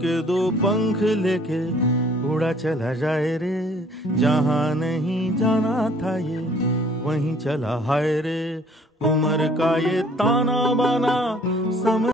के दो पंख लेके उड़ा चला जाए रे, जहां नहीं जाना था ये वहीं चला हाय रे। उम्र का ये ताना बाना समझ